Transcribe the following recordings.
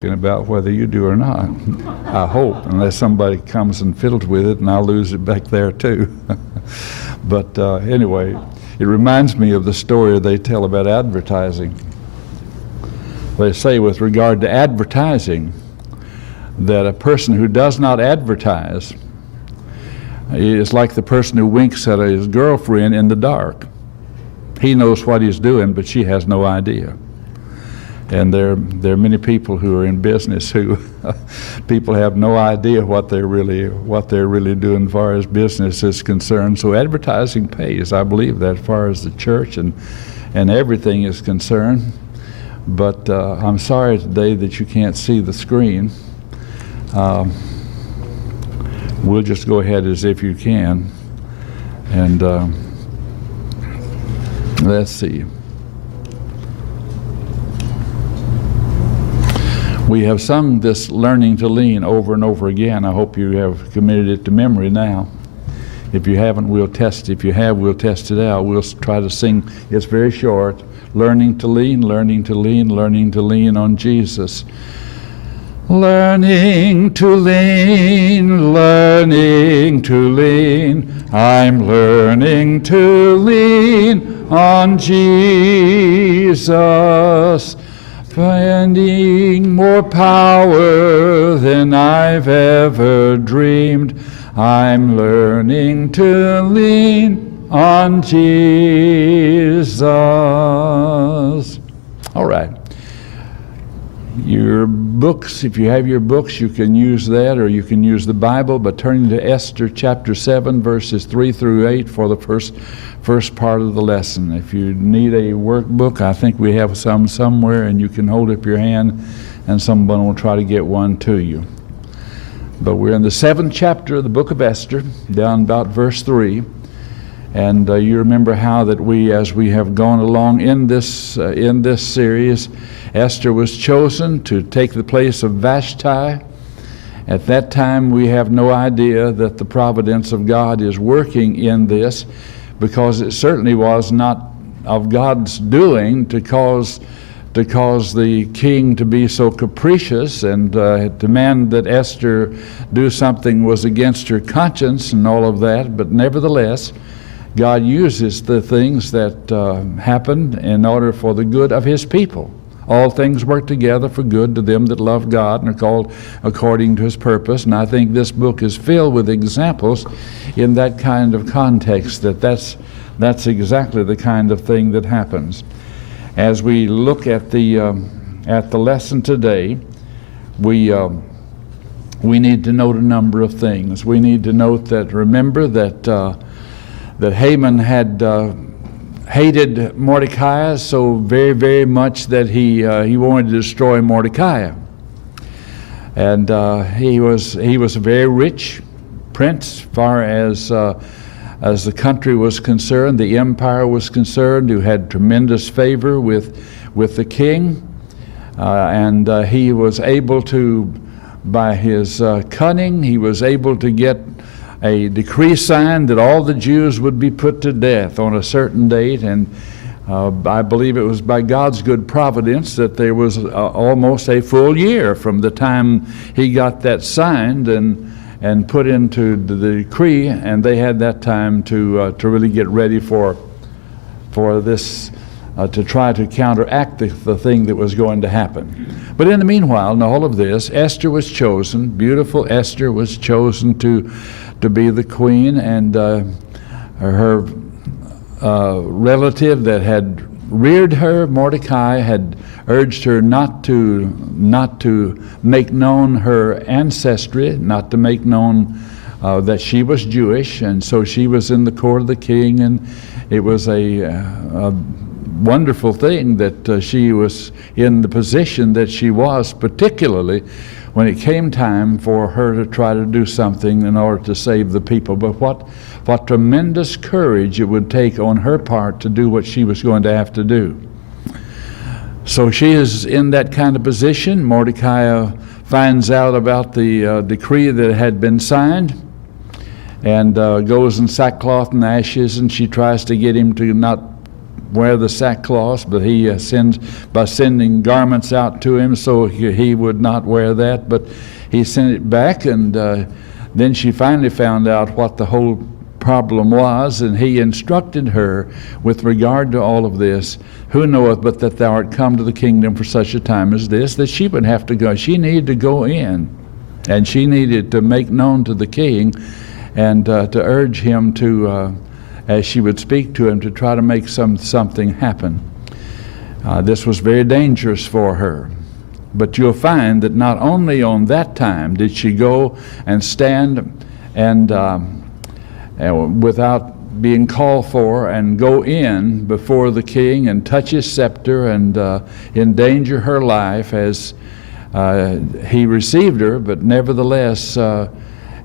about whether you do or not. I hope, unless somebody comes and fiddles with it and I'll lose it back there too. But anyway, it reminds me of the story they tell about advertising. They say with regard to advertising that a person who does not advertise is like the person who winks at his girlfriend in the dark. He knows what he's doing, but she has no idea. And there are many people who are in business who people have no idea what they're really doing as far as business is concerned. So advertising pays. I believe that as far as the church and everything is concerned. But I'm sorry today that you can't see the screen. We'll just go ahead as if you can. And let's see. We have sung this Learning to Lean over and over again. I hope you have committed it to memory now. If you haven't, we'll test it. If you have, we'll test it out. We'll try to sing. It's very short. Learning to lean, learning to lean, learning to lean on Jesus. Learning to lean, learning to lean. I'm learning to lean on Jesus. Finding more power than I've ever dreamed. I'm learning to lean on Jesus. All right. Your books, if you have your books, you can use that, or you can use the Bible, but turning to Esther chapter 7, verses 3 through 8 for the first part of the lesson. If you need a workbook, I think we have some somewhere, and you can hold up your hand, and someone will try to get one to you. But we're in the 7th chapter of the book of Esther, down about verse 3. And you remember how that as we have gone along in this series, Esther was chosen to take the place of Vashti. At that time, we have no idea that the providence of God is working in this, because it certainly was not of God's doing to cause the king to be so capricious and demand that Esther do something was against her conscience and all of that. But nevertheless, God uses the things that happen in order for the good of his people. All things work together for good to them that love God and are called according to his purpose. And I think this book is filled with examples in that kind of context, that's exactly the kind of thing that happens. As we look at the lesson today, we need to note a number of things. We need to note that, remember that Haman had hated Mordecai so very, very much that he wanted to destroy Mordecai. And he was a very rich prince, far as the country was concerned, the empire was concerned, who had tremendous favor with the king. And he was able to, by his cunning, he was able to get a decree signed that all the Jews would be put to death on a certain date, and I believe it was by God's good providence that there was almost a full year from the time he got that signed and put into the decree, and they had that time to really get ready for this, to try to counteract the thing that was going to happen. But in the meanwhile, in all of this, Esther was chosen, beautiful Esther was chosen to be the queen, and her relative that had reared her, Mordecai, had urged her not to make known her ancestry, not to make known that she was Jewish, and so she was in the court of the king, and it was a wonderful thing that she was in the position that she was, particularly when it came time for her to try to do something in order to save the people. But what tremendous courage it would take on her part to do what she was going to have to do. So she is in that kind of position. Mordecai finds out about the decree that had been signed, and goes in sackcloth and ashes, and she tries to get him to not wear the sackcloth, but he sends by sending garments out to him, so he would not wear that. But he sent it back, and then she finally found out what the whole problem was, and he instructed her with regard to all of this. Who knoweth but that thou art come to the kingdom for such a time as this? That she would have to go. She needed to go in, and she needed to make known to the king, and to urge him to, as she would speak to him, to try to make something happen. This was very dangerous for her. But you'll find that not only on that time did she go and stand and without being called for, and go in before the king and touch his scepter and endanger her life as he received her, but nevertheless,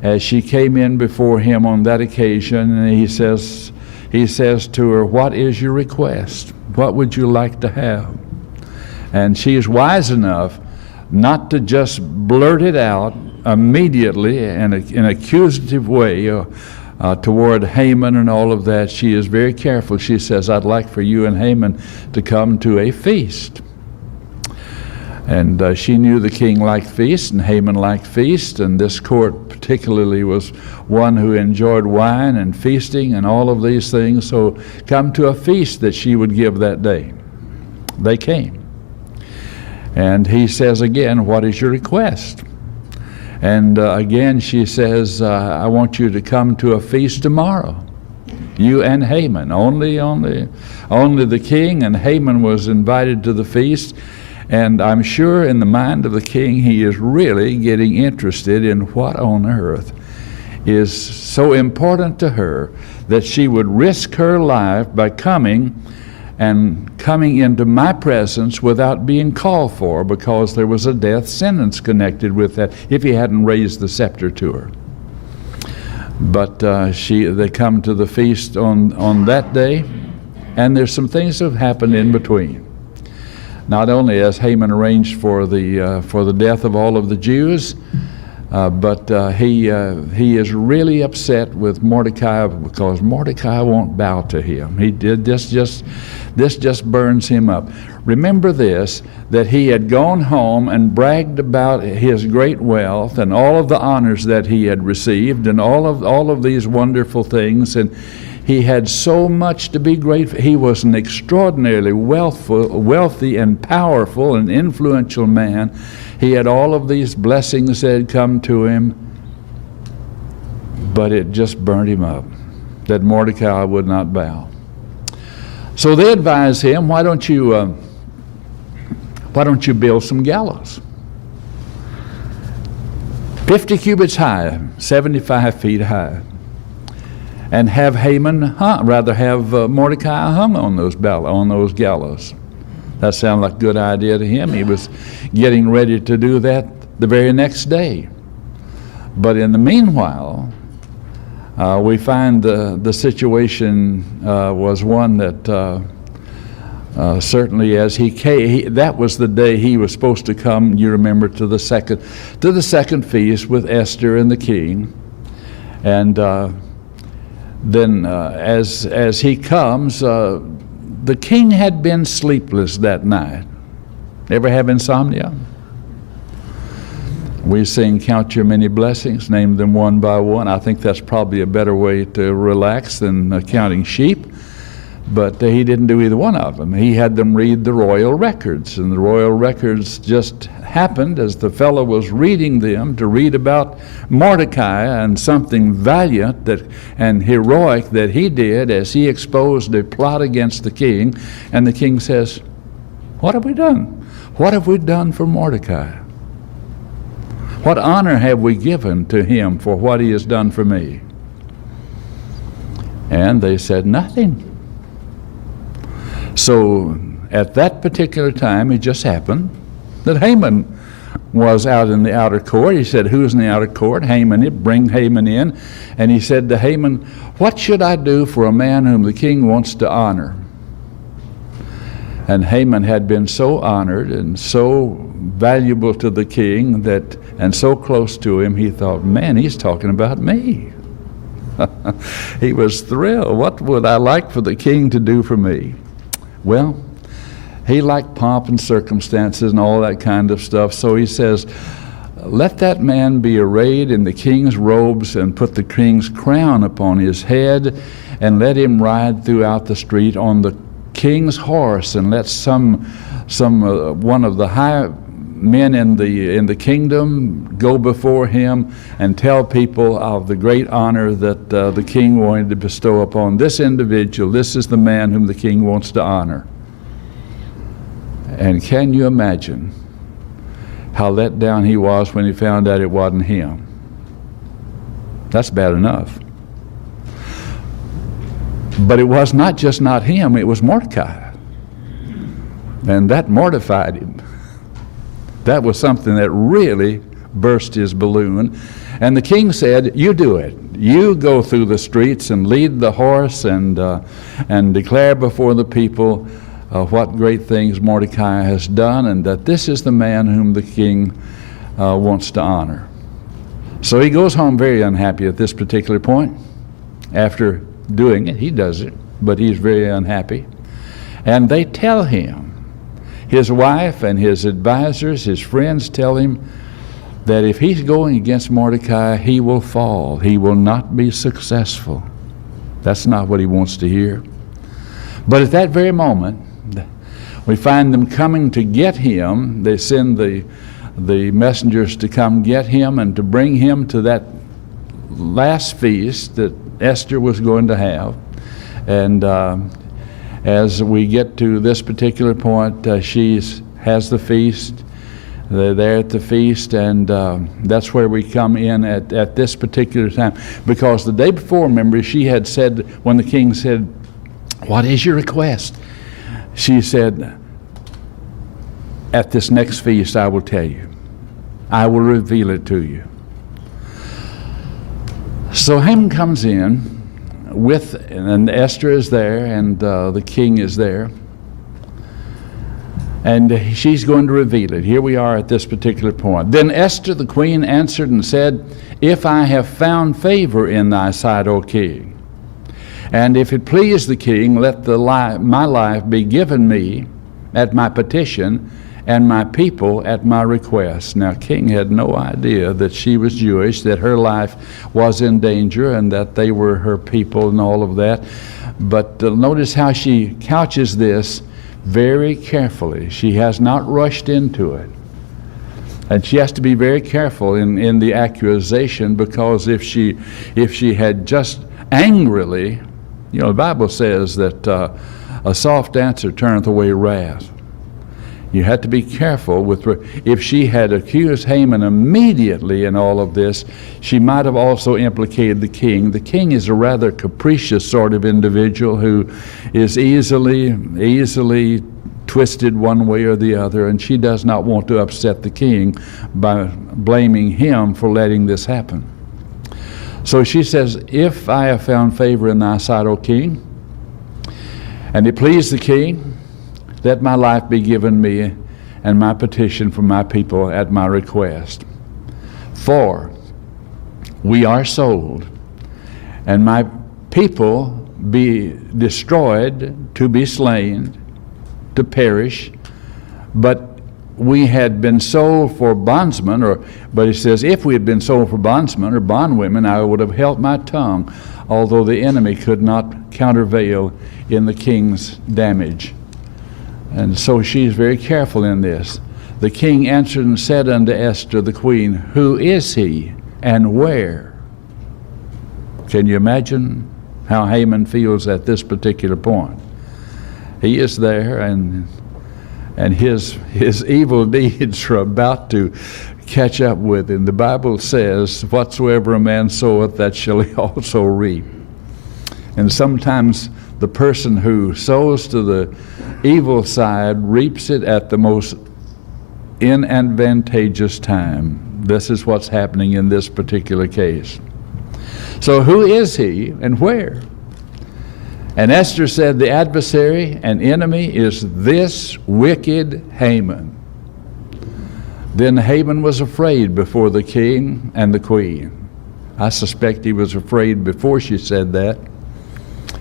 as she came in before him on that occasion, and he says to her, "What is your request? What would you like to have?" And she is wise enough not to just blurt it out immediately in an accusative way toward Haman and all of that. She is very careful. She says, "I'd like for you and Haman to come to a feast." And she knew the king liked feasts, and Haman liked feasts, and this court particularly was one who enjoyed wine and feasting and all of these things. So come to a feast that she would give that day. They came. And he says again, "What is your request?" And again she says, "I want you to come to a feast tomorrow, you and Haman." Only the king and Haman was invited to the feast. And I'm sure in the mind of the king, he is really getting interested in what on earth is so important to her that she would risk her life by coming into my presence without being called for, because there was a death sentence connected with that if he hadn't raised the scepter to her. But they come to the feast on that day, and there's some things that have happened in between. Not only has Haman arranged for the death of all of the Jews, but he is really upset with Mordecai, because Mordecai won't bow to him. He did this just burns him up. Remember this, that he had gone home and bragged about his great wealth and all of the honors that he had received and all of these wonderful things, and he had so much to be grateful. He was an extraordinarily wealthy and powerful and influential man. He had all of these blessings that had come to him, but it just burned him up that Mordecai would not bow. So they advised him, why don't you build some gallows? 50 cubits high, 75 feet high. And have Mordecai hung on those gallows. That sounded like a good idea to him. He was getting ready to do that the very next day. But in the meanwhile, we find the situation was one that certainly as he came, that was the day he was supposed to come, you remember, to the second feast with Esther and the king. And then as he comes, the king had been sleepless that night. Ever have insomnia? We sing, "Count your many blessings, name them one by one." I think that's probably a better way to relax than counting sheep. But he didn't do either one of them. He had them read the royal records, and the royal records just happened as the fellow was reading them to read about Mordecai and something valiant and heroic that he did as he exposed a plot against the king. And the king says, "What have we done? What have we done for Mordecai? What honor have we given to him for what he has done for me?" And they said, "Nothing." So at that particular time, it just happened that Haman was out in the outer court. He said, "Who's in the outer court?" Haman. Bring Haman in. And he said to Haman, "What should I do for a man whom the king wants to honor?" And Haman had been so honored and so valuable to the king and so close to him, he thought, man, he's talking about me. He was thrilled. What would I like for the king to do for me? Well, he liked pomp and circumstances and all that kind of stuff, so he says, let that man be arrayed in the king's robes and put the king's crown upon his head, and let him ride throughout the street on the king's horse, and let one of the high men in the kingdom go before him and tell people of the great honor that the king wanted to bestow upon this individual. This is the man whom the king wants to honor. And can you imagine how let down he was when he found out it wasn't him? That's bad enough. But it was not just not him, it was Mordecai. And that mortified him. That was something that really burst his balloon. And the king said, you do it. You go through the streets and lead the horse and declare before the people what great things Mordecai has done, and that this is the man whom the king wants to honor. So he goes home very unhappy at this particular point. After doing it, he does it, but he's very unhappy. And they tell him, his wife and his advisors, his friends tell him that if he's going against Mordecai, he will fall. He will not be successful. That's not what he wants to hear. But at that very moment, we find them coming to get him. They send the messengers to come get him and to bring him to that last feast that Esther was going to have. And as we get to this particular point, she has the feast. They're there at the feast, and that's where we come in at this particular time. Because the day before, remember, she had said, when the king said, what is your request? She said, at this next feast I will tell you. I will reveal it to you. So Haman comes in and Esther is there, and the king is there. And she's going to reveal it. Here we are at this particular point. Then Esther the queen answered and said, if I have found favor in thy sight, O king, and if it please the king, let my life be given me at my petition, and my people at my request. Now, king had no idea that she was Jewish, that her life was in danger, and that they were her people and all of that. But notice how she couches this very carefully. She has not rushed into it. And she has to be very careful in the accusation, because if she had just angrily, the Bible says that a soft answer turneth away wrath. You had to be careful if she had accused Haman immediately in all of this, she might have also implicated the king. The king is a rather capricious sort of individual who is easily twisted one way or the other, and she does not want to upset the king by blaming him for letting this happen. So she says, if I have found favor in thy sight, O king, and it please the king, let my life be given me and my petition for my people at my request. For we are sold, and my people be destroyed, to be slain, to perish. But we had been sold for bondsmen, but he says, if we had been sold for bondsmen or bondwomen, I would have held my tongue, although the enemy could not countervail in the king's damage. And so she's very careful in this. The king answered and said unto Esther the queen, who is he and where? Can you imagine how Haman feels at this particular point? He is there, and his evil deeds are about to catch up with him. The Bible says, whatsoever a man soweth, that shall he also reap. And sometimes the person who sows to the evil side reaps it at the most inadvantageous time. This is what's happening in this particular case. So who is he and where? And Esther said, the adversary and enemy is this wicked Haman. Then Haman was afraid before the king and the queen. I suspect he was afraid before she said that,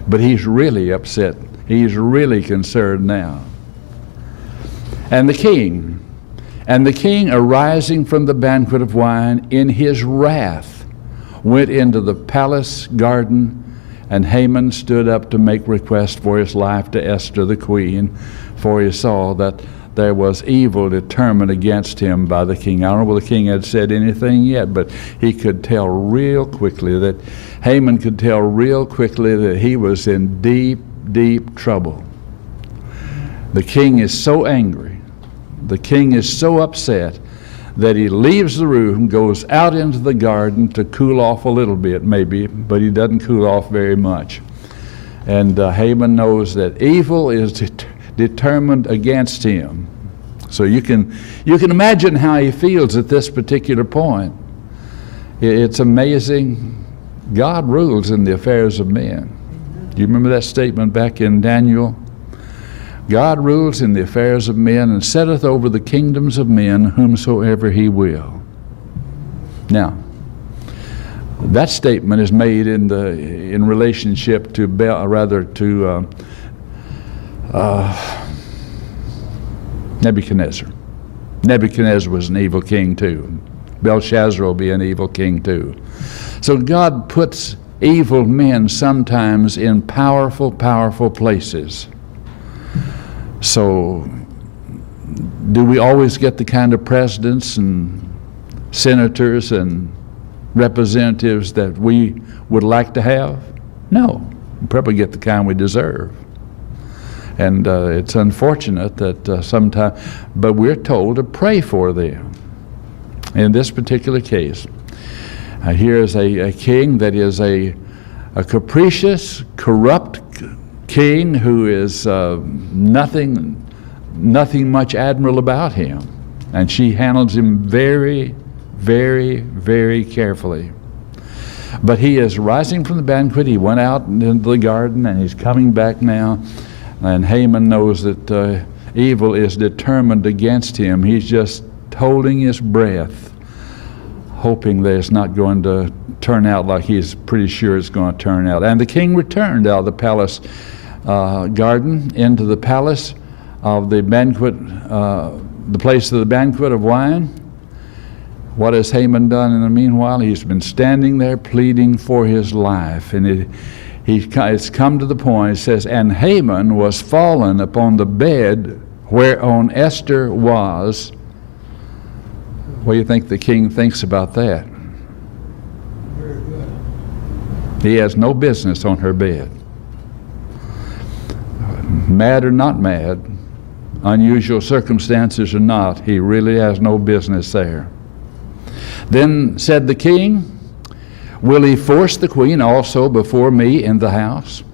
but he's really upset He's really concerned now. And the king arising from the banquet of wine in his wrath went into the palace garden, and Haman stood up to make request for his life to Esther the queen, for he saw that there was evil determined against him by the king. I don't know whether the king had said anything yet, but he could tell real quickly that Haman could tell real quickly that he was in deep, deep trouble. The king is so angry. The king is so upset that he leaves the room, goes out into the garden to cool off a little bit maybe, but he doesn't cool off very much. And Haman knows that evil is determined against him. So you can imagine how he feels at this particular point. It's amazing. God rules in the affairs of men. Do you remember that statement back in Daniel? God rules in the affairs of men and setteth over the kingdoms of men whomsoever he will. Now, that statement is made in relationship to Nebuchadnezzar. Nebuchadnezzar was an evil king too. Belshazzar will be an evil king too. So God puts evil men sometimes in powerful, powerful places. So, do we always get the kind of presidents and senators and representatives that we would like to have? No. We probably get the kind we deserve. And it's unfortunate that sometimes, but we're told to pray for them. In this particular case, here is a king that is a capricious, corrupt king who is nothing much admirable about him. And she handles him very, very, very carefully. But he is rising from the banquet. He went out into the garden, and he's coming back now. And Haman knows that evil is determined against him. He's just holding his breath, hoping that it's not going to turn out like he's pretty sure it's going to turn out. And the king returned out of the palace garden into the palace of the banquet, the place of the banquet of wine. What has Haman done in the meanwhile? He's been standing there pleading for his life. And it's come to the point, it says, and Haman was fallen upon the bed whereon Esther was. What do you think the king thinks about that? Very good. He has no business on her bed. Mad or not mad, unusual circumstances or not, he really has no business there. Then said the king, will he force the queen also before me in the house?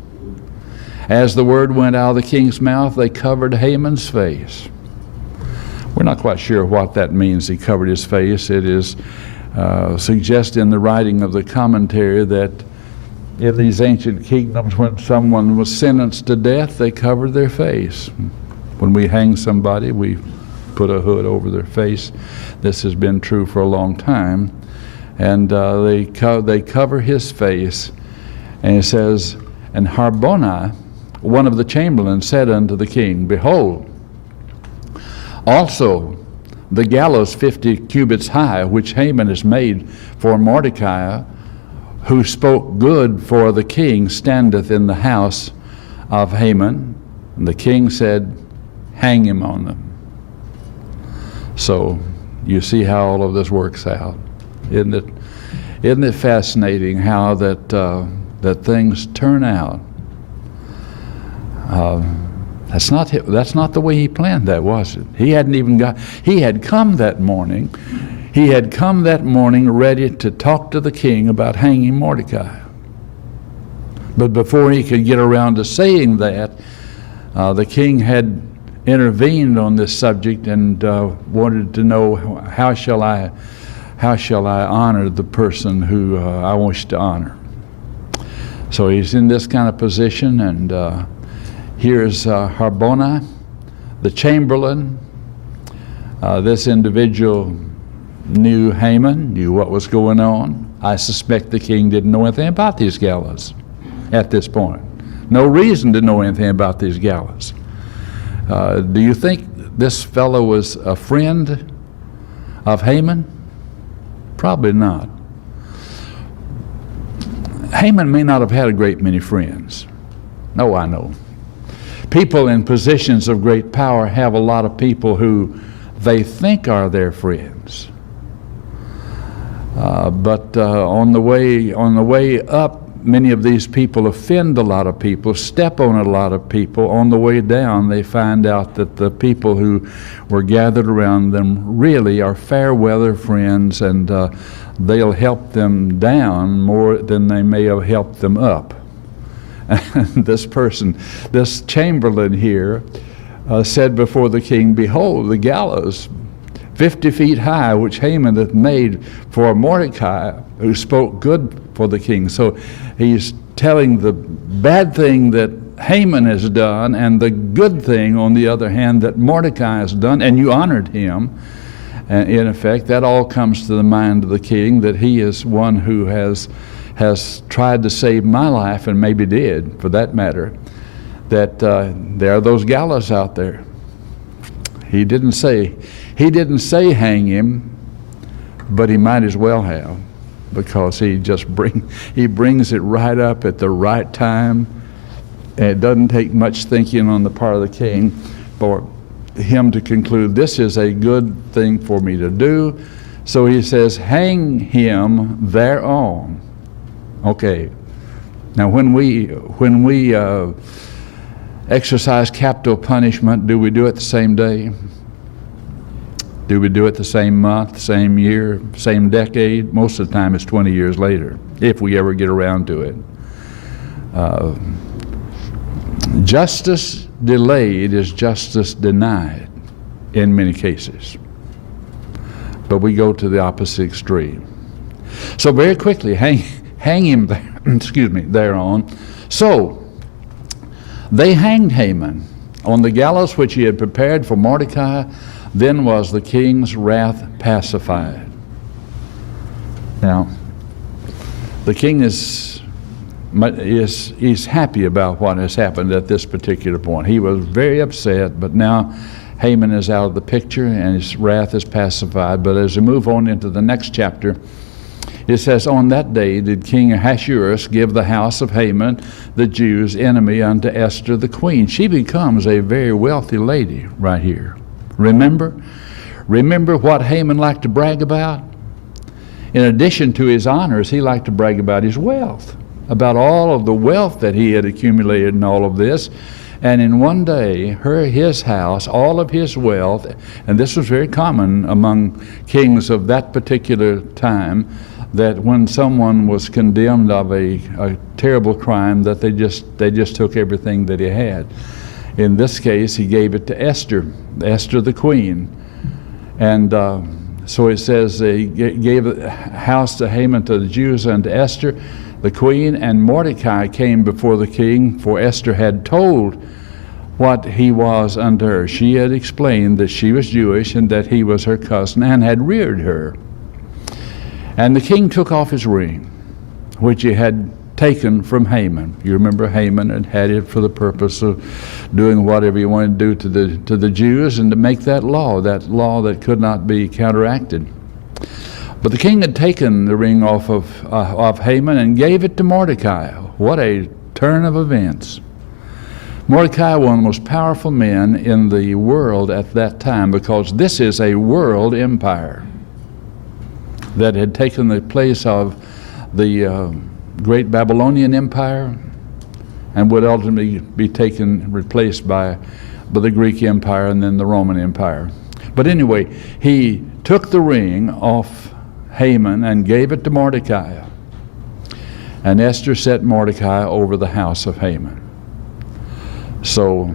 As the word went out of the king's mouth, they covered Haman's face. We're not quite sure what that means, he covered his face. It is suggested in the writing of the commentary that in these ancient kingdoms, when someone was sentenced to death, they covered their face. When we hang somebody, we put a hood over their face. This has been true for a long time. And they cover his face. And it says, and Harbonah, one of the chamberlains, said unto the king, behold, also the gallows 50 cubits high, which Haman has made for Mordecai, who spoke good for the king, standeth in the house of Haman. And the king said, hang him on them. So you see how all of this works out. Isn't it fascinating how that things turn out? That's not the way he planned that, was it? He had come that morning ready to talk to the king about hanging Mordecai. But before he could get around to saying that, the king had intervened on this subject and wanted to know, how shall I honor the person who I wish to honor? So he's in this kind of position, and here's Harbonah, the chamberlain. This individual knew Haman, knew what was going on. I suspect the king didn't know anything about these gallows at this point. No reason to know anything about these galas. Do you think this fellow was a friend of Haman? Probably not. Haman may not have had a great many friends. No, I know. People in positions of great power have a lot of people who they think are their friends. But on the way up, many of these people offend a lot of people, step on a lot of people. On the way down, they find out that the people who were gathered around them really are fair weather friends, and they'll help them down more than they may have helped them up. And this chamberlain here, said before the king, "Behold, the gallows 50 feet high, which Haman hath made for Mordecai, who spoke good for the king." So he's telling the bad thing that Haman has done and the good thing, on the other hand, that Mordecai has done, and you honored him. And in effect, that all comes to the mind of the king, that he is one who has tried to save my life, and maybe did, for that matter, that there are those gallows out there. He didn't say hang him, but he might as well have, because he brings it right up at the right time, and it doesn't take much thinking on the part of the king for him to conclude this is a good thing for me to do. So he says, hang him thereon. Okay. Now when we exercise capital punishment, do we do it the same day? Do we do it the same month, same year, same decade? Most of the time it's 20 years later, if we ever get around to it. Justice delayed is justice denied in many cases. But we go to the opposite extreme. So very quickly, hang him there, thereon. So they hanged Haman on the gallows which he had prepared for Mordecai. Then was the king's wrath pacified. Now, the king is happy about what has happened at this particular point. He was very upset, but now Haman is out of the picture and his wrath is pacified. But as we move on into the next chapter, it says, on that day did King Ahasuerus give the house of Haman, the Jews' enemy, unto Esther the queen. She becomes a very wealthy lady right here. Remember what Haman liked to brag about? In addition to his honors, he liked to brag about his wealth, about all of the wealth that he had accumulated in all of this. And in one day, his house, all of his wealth, and this was very common among kings of that particular time, that when someone was condemned of a terrible crime, that they just took everything that he had. In this case, he gave it to Esther the queen. And so it says he gave the house to Haman, to the Jews, and to Esther the queen. And Mordecai came before the king, for Esther had told what he was unto her. She had explained that she was Jewish and that he was her cousin, and had reared her. And the king took off his ring, which he had taken from Haman. You remember Haman had it for the purpose of doing whatever he wanted to do to the Jews, and to make that law that could not be counteracted. But the king had taken the ring off of Haman and gave it to Mordecai. What a turn of events. Mordecai, one of the most powerful men in the world at that time, because this is a world empire that had taken the place of the great Babylonian Empire, and would ultimately be replaced by the Greek Empire and then the Roman Empire. But anyway, he took the ring off Haman and gave it to Mordecai. And Esther set Mordecai over the house of Haman. So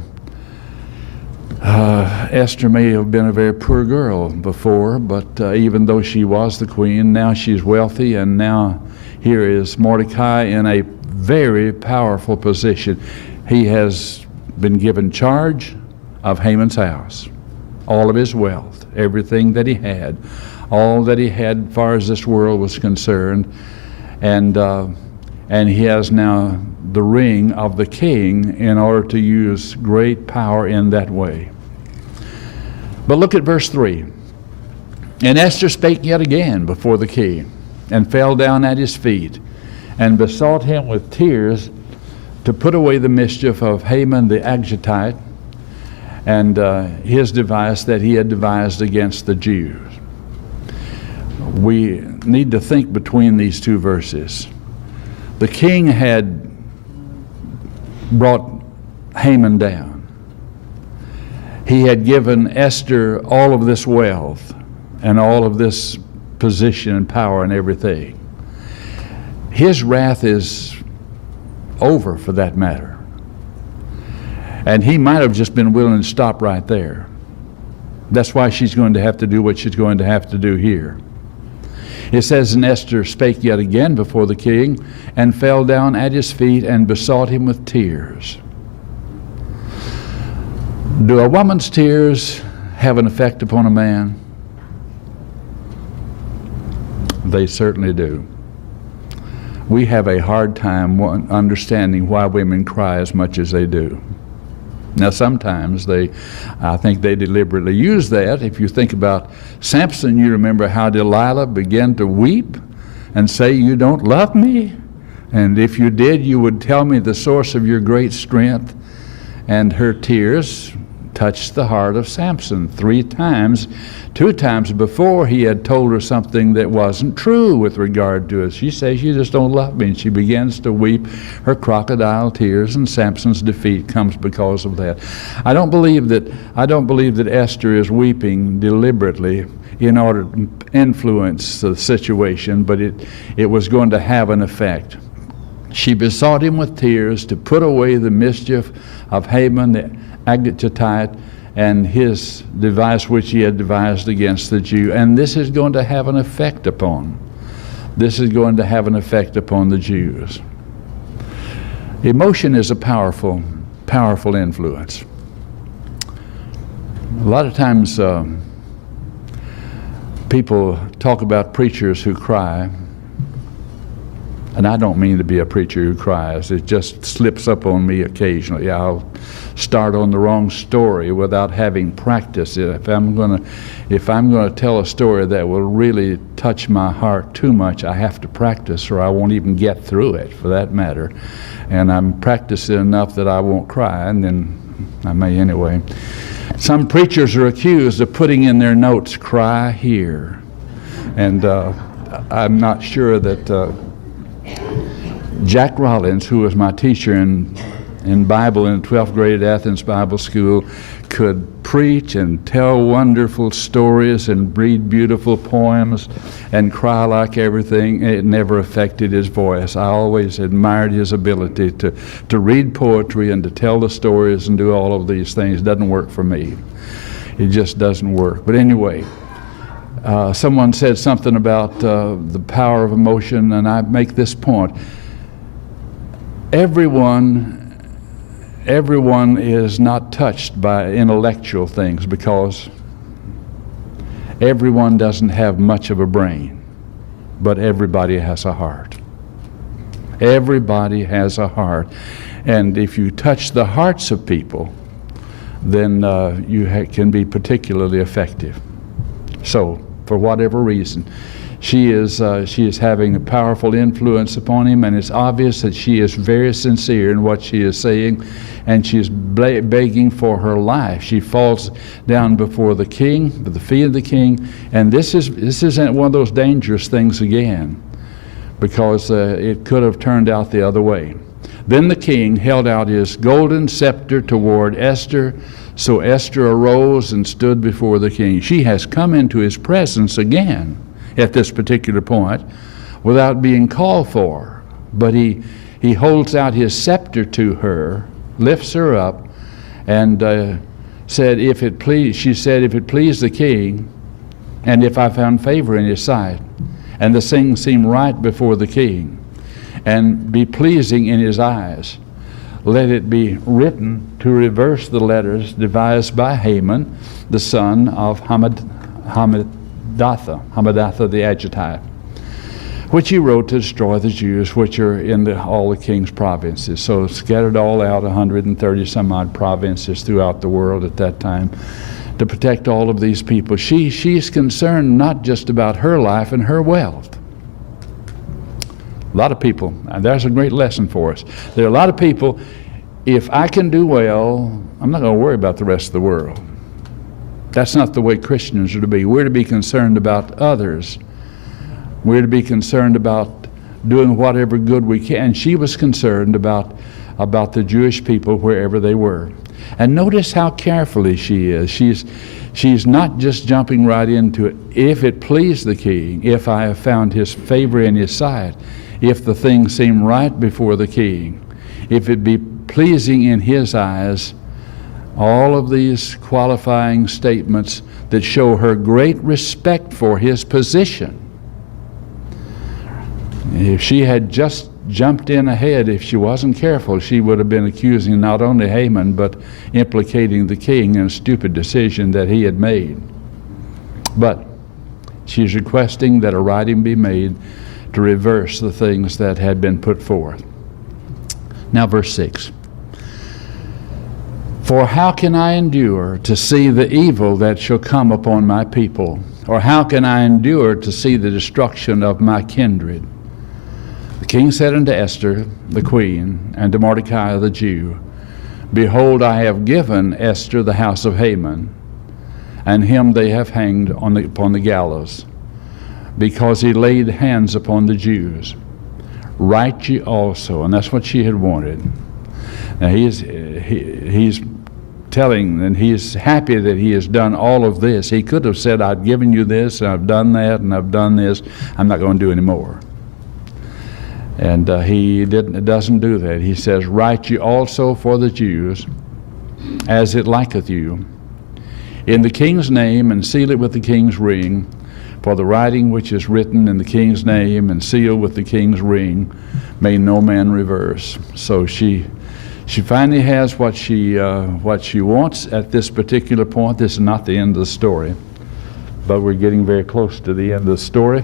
Esther may have been a very poor girl before, but even though she was the queen, now she's wealthy, and now here is Mordecai in a very powerful position. He has been given charge of Haman's house, all of his wealth, everything that he had, all that he had as far as this world was concerned. And and he has now the ring of the king in order to use great power in that way. But look at verse 3. And Esther spake yet again before the king, and fell down at his feet, and besought him with tears to put away the mischief of Haman the Agagite, and his device that he had devised against the Jews. We need to think between these two verses. The king had brought Haman down. He had given Esther all of this wealth and all of this position and power and everything. His wrath is over, for that matter. And he might have just been willing to stop right there. That's why she's going to have to do what she's going to have to do here. It says, and Esther spake yet again before the king, and fell down at his feet, and besought him with tears. Do a woman's tears have an effect upon a man? They certainly do. We have a hard time understanding why women cry as much as they do. Now, sometimes I think they deliberately use that. If you think about Samson, you remember how Delilah began to weep and say, "You don't love me? And if you did, you would tell me the source of your great strength." And her tears touched the heart of Samson 3 times. 2 times before, he had told her something that wasn't true with regard to it. She says, "You just don't love me." And she begins to weep her crocodile tears, and Samson's defeat comes because of that. I don't believe that Esther is weeping deliberately in order to influence the situation, but it was going to have an effect. She besought him with tears to put away the mischief of Haman the Agagite and his device which he had devised against the Jew. And this is going to have an effect upon. This is going to have an effect upon the Jews. Emotion is a powerful, powerful influence. A lot of times people talk about preachers who cry, and I don't mean to be a preacher who cries. It just slips up on me occasionally. I'll start on the wrong story without having practiced it. If I'm going to tell a story that will really touch my heart too much, I have to practice, or I won't even get through it, for that matter. And I'm practicing enough that I won't cry, and then I may anyway. Some preachers are accused of putting in their notes, "Cry here." And I'm not sure that Jack Rollins, who was my teacher in Bible in 12th grade at Athens Bible School, could preach and tell wonderful stories and read beautiful poems and cry like everything. It never affected his voice. I always admired his ability to read poetry and to tell the stories and do all of these things. It doesn't work for me. It just doesn't work. But anyway, someone said something about the power of emotion, and I make this point. Everyone is not touched by intellectual things, because everyone doesn't have much of a brain, but everybody has a heart. Everybody has a heart. And if you touch the hearts of people, then you can be particularly effective. So, for whatever reason, she is having a powerful influence upon him, and it's obvious that she is very sincere in what she is saying, and she is begging for her life. She falls down before the king, at the feet of the king, and this isn't one of those dangerous things again, because it could have turned out the other way. Then the king held out his golden scepter toward Esther, so Esther arose and stood before the king. She has come into his presence again at this particular point without being called for. But he holds out his scepter to her, lifts her up, and said, she said, "If it please the king, and if I found favor in his sight, and the thing seemed right before the king, and be pleasing in his eyes, let it be written to reverse the letters devised by Haman, the son of Hammedatha the Agagite, which he wrote to destroy the Jews which are in all the king's provinces. So scattered all out, 130 some odd provinces throughout the world at that time, to protect all of these people. She's concerned not just about her life and her wealth. A lot of people, and that's a great lesson for us. There are a lot of people, if I can do well, I'm not going to worry about the rest of the world. That's not the way Christians are to be. We're to be concerned about others. We're to be concerned about doing whatever good we can. She was concerned about the Jewish people wherever they were. And notice how carefully she is. She's not just jumping right into it. If it please the king, if I have found his favor in his sight, if the thing seem right before the king, if it be pleasing in his eyes, all of these qualifying statements that show her great respect for his position. If she had just jumped in ahead, if she wasn't careful, she would have been accusing not only Haman, but implicating the king in a stupid decision that he had made. But she's requesting that a writing be made to reverse the things that had been put forth. Now verse 6. For how can I endure to see the evil that shall come upon my people? Or how can I endure to see the destruction of my kindred? The king said unto Esther, the queen, and to Mordecai the Jew, Behold, I have given Esther the house of Haman, and him they have hanged upon the gallows, because he laid hands upon the Jews. Write ye also, and that's what she had wanted. Now he's telling, and he's happy that he has done all of this. He could have said, I've given you this, and I've done that, and I've done this. I'm not going to do any more. And he doesn't do that. He says, Write ye also for the Jews, as it liketh you, in the king's name, and seal it with the king's ring. For the writing which is written in the king's name and sealed with the king's ring may no man reverse. So she finally has what she wants at this particular point. This is not the end of the story, but we're getting very close to the end of the story.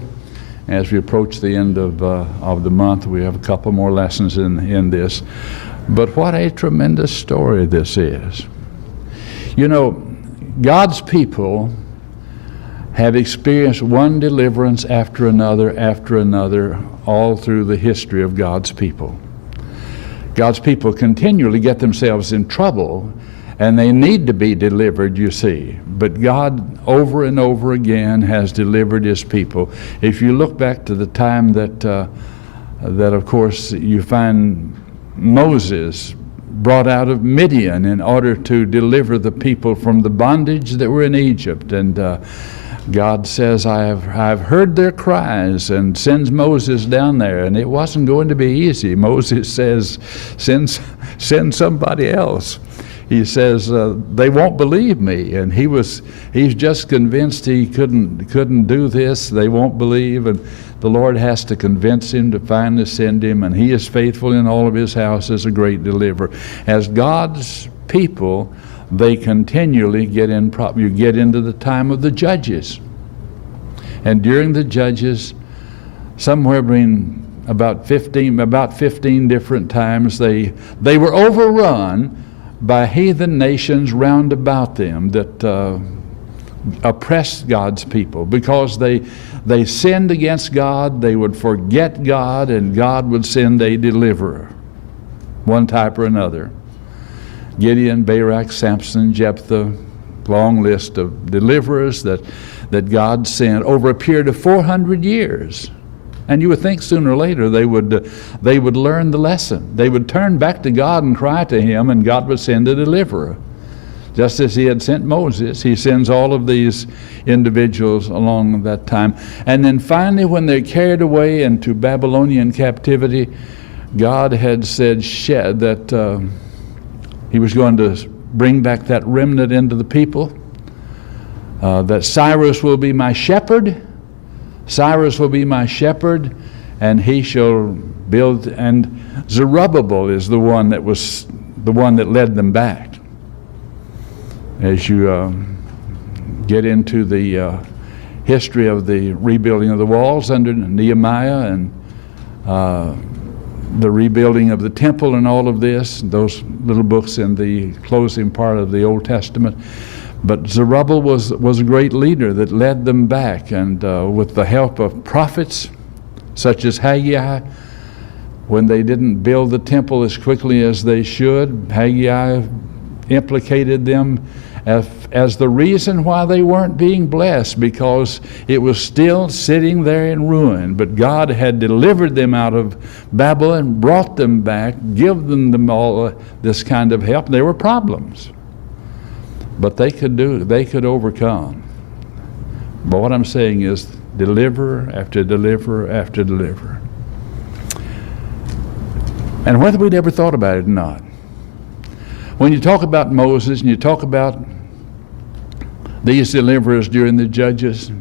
As we approach the end of the month, we have a couple more lessons in this. But what a tremendous story this is. You know, God's people have experienced one deliverance after another, all through the history of God's people. God's people continually get themselves in trouble, and they need to be delivered, you see. But God, over and over again, has delivered his people. If you look back to the time that of course, you find Moses brought out of Midian in order to deliver the people from the bondage that were in Egypt. And God says, I've heard their cries, and sends Moses down there. And it wasn't going to be easy. Moses says, send somebody else. He says, they won't believe me. And he's just convinced he couldn't do this. They won't believe. And the Lord has to convince him to finally send him. And he is faithful in all of his house as a great deliverer. As God's people, they continually get into the time of the judges. And during the judges, somewhere between about 15 different times, they were overrun by heathen nations round about them that oppressed God's people, because they sinned against God. They would forget God, and God would send a deliverer, one type or another. Gideon, Barak, Samson, Jephthah, long list of deliverers that God sent over a period of 400 years. And you would think sooner or later they would learn the lesson. They would turn back to God and cry to him, and God would send a deliverer. Just as he had sent Moses, he sends all of these individuals along that time. And then finally, when they're carried away into Babylonian captivity, God had said that he was going to bring back that remnant into the people, that Cyrus will be my shepherd. Cyrus will be my shepherd, and he shall build. And Zerubbabel is the one that led them back. As you get into history of the rebuilding of the walls under Nehemiah and the rebuilding of the temple and all of this, those little books in the closing part of the Old Testament. But Zerubbabel was a great leader that led them back, and with the help of prophets such as Haggai, when they didn't build the temple as quickly as they should, Haggai implicated them as the reason why they weren't being blessed, because it was still sitting there in ruin. But God had delivered them out of Babylon, brought them back, given them all this kind of help. There were problems, but they could overcome. But what I'm saying is, deliverer after deliverer after deliverer. And whether we'd ever thought about it or not, when you talk about Moses and you talk about these deliverers during the Judges,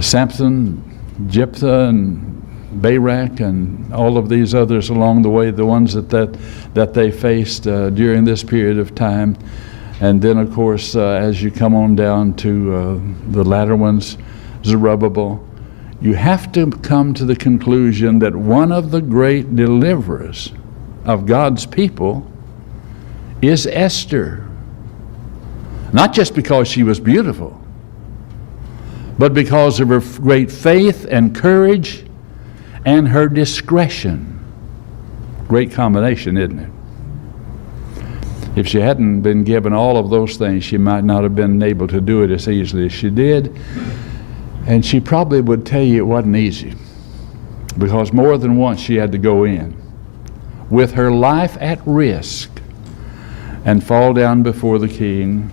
Samson, Jephthah, and Barak, and all of these others along the way, the ones that they faced during this period of time. And then, of course, as you come on down to the latter ones, Zerubbabel, you have to come to the conclusion that one of the great deliverers of God's people is Esther. Not just because she was beautiful, but because of her great faith and courage and her discretion. Great combination, isn't it? If she hadn't been given all of those things, she might not have been able to do it as easily as she did. And she probably would tell you it wasn't easy, because more than once she had to go in with her life at risk and fall down before the king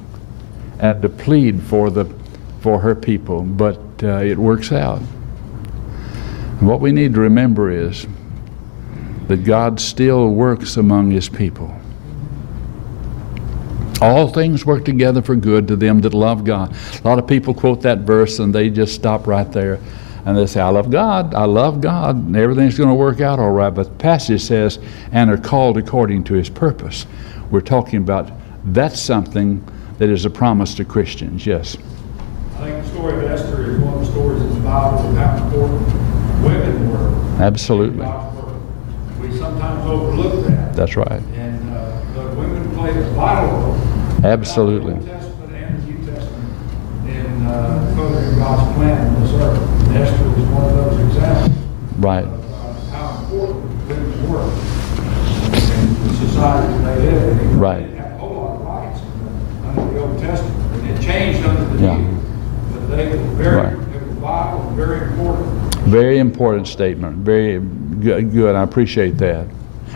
and to plead for her people. But it works out. And what we need to remember is that God still works among His people. All things work together for good to them that love God. A lot of people quote that verse and they just stop right there and they say, I love God, and everything's going to work out all right. But the passage says, and are called according to His purpose. We're talking about that's something that is a promise to Christians. Yes? I think the story of Esther is one of the stories in the Bible of how important women were. Absolutely. We sometimes overlook that. That's right. And the women played a vital role. Absolutely. In the Old Testament and the New Testament in furthering God's plan on this earth. And Esther was one of those examples. Right. Of how important women were in the society that they lived in. Right. They didn't have a whole lot of rights under the Old Testament. And it changed under the New. But they were very vital and very important. Very important statement. Very good. I appreciate that.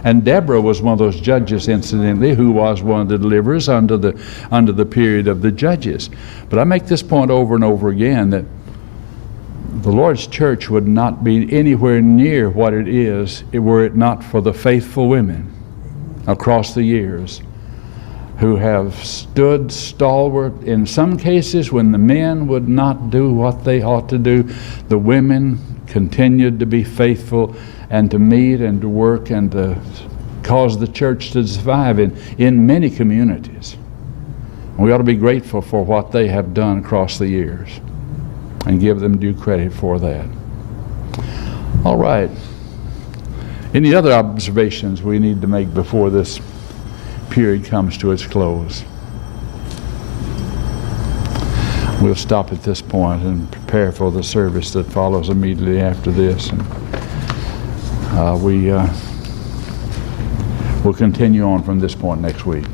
And Deborah was one of those judges, incidentally, who was one of the deliverers under the period of the judges. But I make this point over and over again, that the Lord's church would not be anywhere near what it is were it not for the faithful women across the years who have stood stalwart. In some cases, when the men would not do what they ought to do, the women continued to be faithful and to meet and to work and to cause the church to survive in many communities. And we ought to be grateful for what they have done across the years and give them due credit for that. All right. Any other observations we need to make before this period comes to its close? We'll stop at this point and prepare for the service that follows immediately after this. And we'll continue on from this point next week.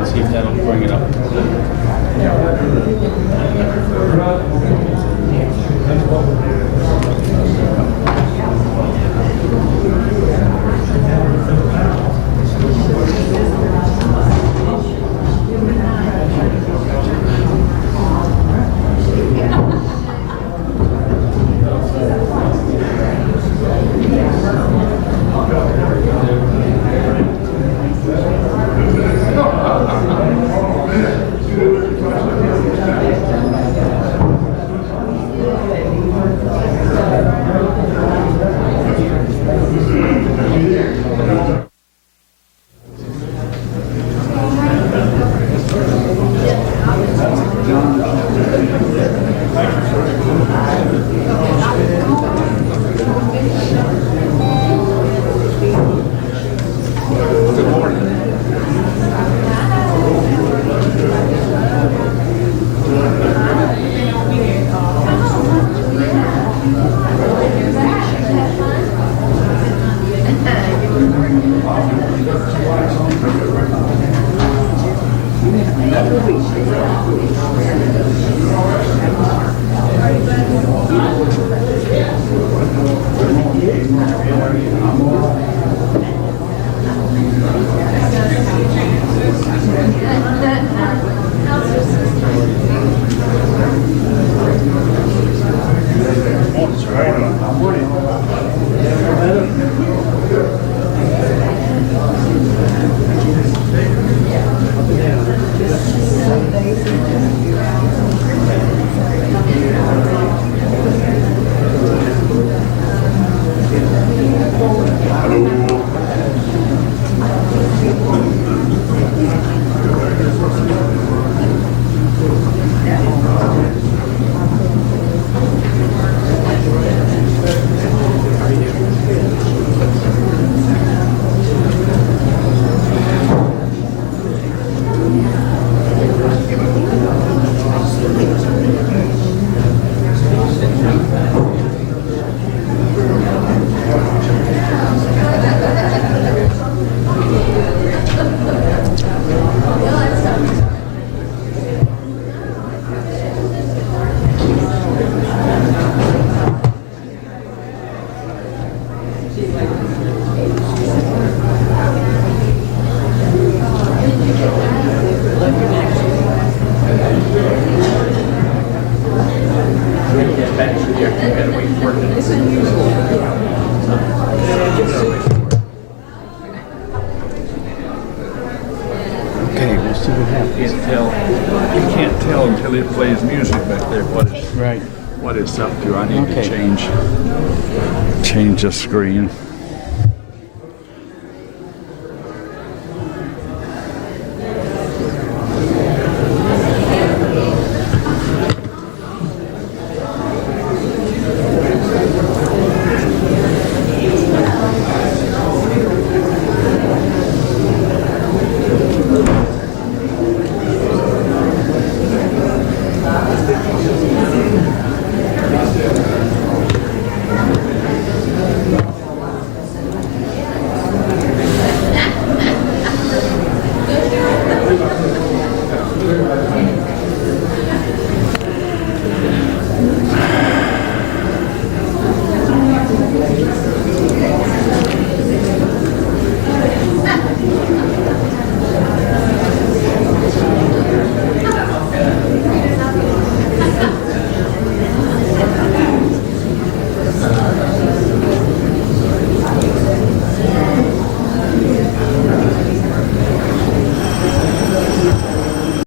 and see if that'll bring it up. Okay, we'll see what happens. You can't tell until it plays music back there Right. what it's up to. I need Okay. to change the screen.